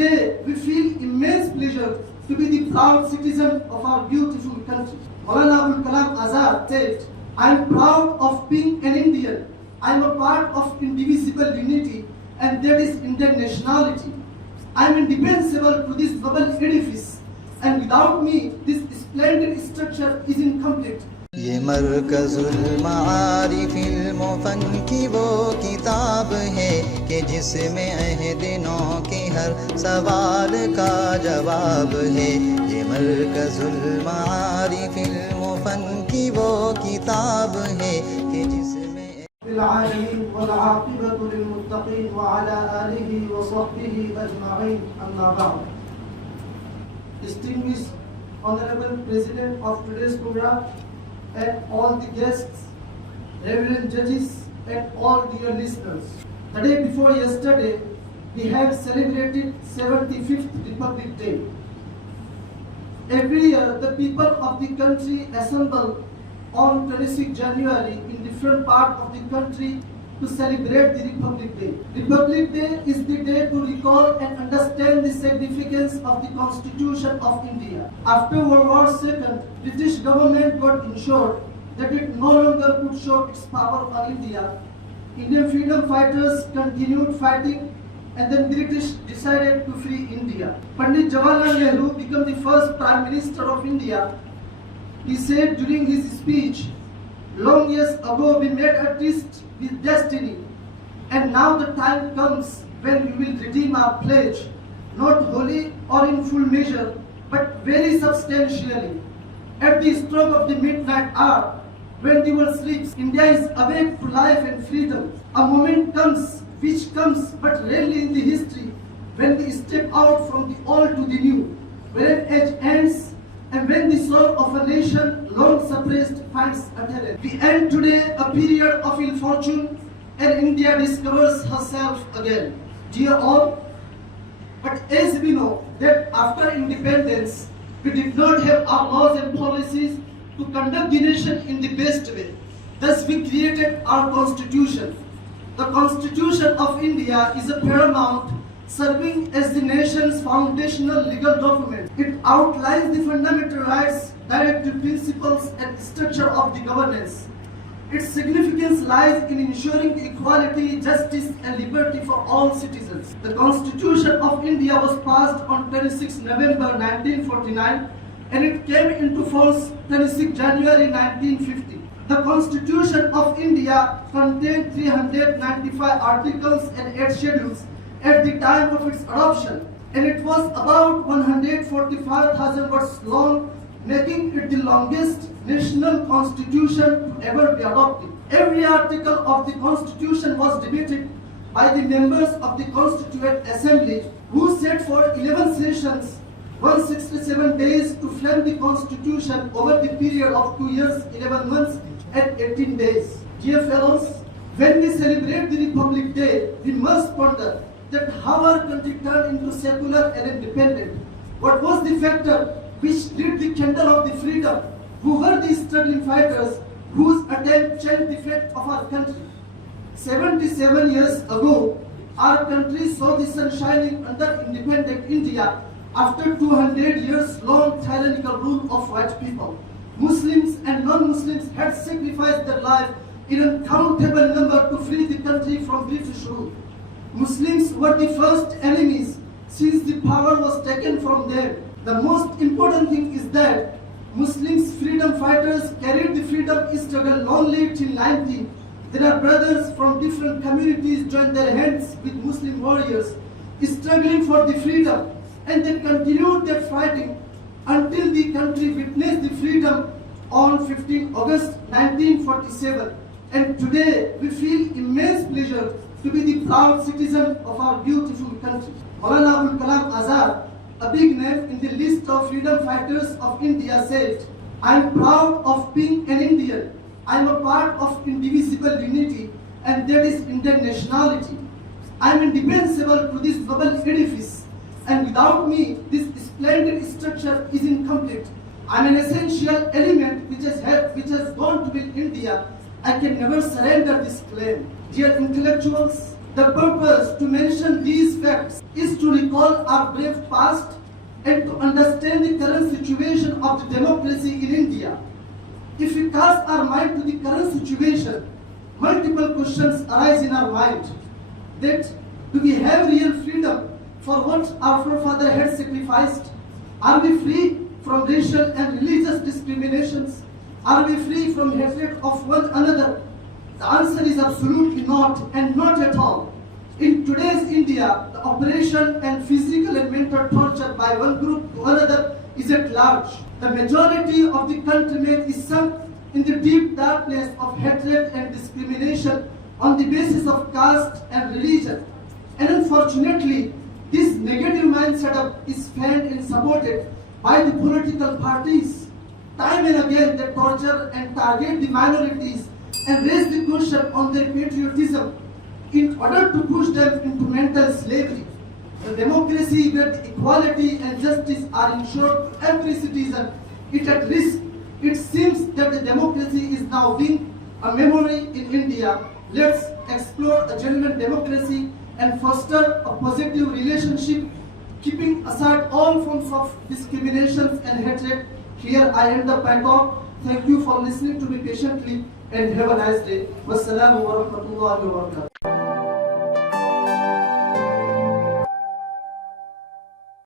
today we feel immense pleasure to be the proud citizen of our beautiful country. Maulana Azad said, I am proud of being an Indian. I am a part of indivisible unity, and that is Indian nationality. I am indispensable to this noble edifice, and without me, this splendid structure is incomplete. ये मरकजुल मारिफिल मुफन की वो किताब है कि जिसमें अहदिनों के हर सवाल का जवाब है। ये मरकजुल मारिफिल मुफन की वो किताब है कि जिसमें العالمين والعاقبة للمتقين وعلى آله وصحبه أجمعين أما بعد. Distinguished Honorable President of today's program, and all the guests, reverend judges, and all dear listeners. The day before yesterday, we have celebrated 75th Republic Day. Every year, the people of the country assemble on 26 January in different parts of the country to celebrate the Republic Day. Republic Day is the day to recall and understand the significance of the Constitution of India. After World War II, British government got ensured that it no longer could show its power on India. Indian freedom fighters continued fighting, and then British decided to free India. Pandit Jawaharlal Nehru became the first Prime Minister of India. He said during his speech, long years ago we made a tryst with destiny, and now the time comes when we will redeem our pledge, not wholly or in full measure, but very substantially. At the stroke of the midnight hour, when the world sleeps, India is awake to life and freedom. A moment comes, which comes but rarely in the history, when we step out from the old to the new, when an age ends, and when the soul of a nation long suppressed finds utterance. We end today a period of ill fortune, and India discovers herself again. Dear all, but as we know that after independence, we did not have our laws and policies to conduct the nation in the best way. Thus we created our Constitution. The Constitution of India is a paramount, serving as the nation's foundational legal document. It outlines the fundamental rights, directive principles, and structure of the governance. Its significance lies in ensuring equality, justice, and liberty for all citizens. The Constitution of India was passed on 26 November 1949, and it came into force 26 January 1950. The Constitution of India contained 395 articles and 8 schedules at the time of its adoption, and it was about 145,000 words long, making it the longest national constitution to ever be adopted. Every article of the constitution was debated by the members of the Constituent Assembly, who sat for 11 sessions, 167 days to frame the constitution over the period of 2 years, 11 months and 18 days. Dear fellows, when we celebrate the Republic Day, we must ponder that how our country turned into secular and independent. What was the factor which lit the candle of the freedom? Who were the struggling fighters whose attempt changed the fate of our country? 77 years ago, our country saw the sun shining under independent India after 200 years long tyrannical rule of white people. Muslims and non-Muslims had sacrificed their life in uncountable number to free the country from British rule. Muslims were the first enemies since the power was taken from them. The most important thing is that Muslims freedom fighters carried the freedom struggle only till 19. There are brothers from different communities joined their hands with Muslim warriors struggling for the freedom, and they continued their fighting until the country witnessed the freedom on 15 August 1947. And today we feel immense pleasure to be the proud citizen of our beautiful country. Maulana Azad, a big name in the list of freedom fighters of India, said, I am proud of being an Indian. I am a part of indivisible unity, and that is Indian nationality. I am indispensable to this noble edifice, and without me, this splendid structure is incomplete. I am an essential element which has gone to build India. I can never surrender this claim. Dear intellectuals, The purpose to mention these facts is to recall our brave past and to understand the current situation of the democracy in India. If we cast our mind to the current situation, multiple questions arise in our mind. That do we have real freedom for what our forefathers had sacrificed? Are we free from racial and religious discriminations? Are we free from hatred of one another? The answer is absolutely not, and not at all. In today's India, the oppression and physical and mental torture by one group to another is at large. The majority of the countrymen is sunk in the deep darkness of hatred and discrimination on the basis of caste and religion. And unfortunately, this negative mindset is fanned and supported by the political parties. Time and again, they torture and target the minorities and raise the question on their patriotism in order to push them into mental slavery. The democracy where the equality and justice are ensured to every citizen is at risk. It seems that the democracy is now being a memory in India. Let's explore a genuine democracy and foster a positive relationship, keeping aside all forms of discriminations and hatred. Here I end up my talk. Thank you for listening to me patiently and have a nice day. Wassalamu wa rahmatullahi wa barakatuh.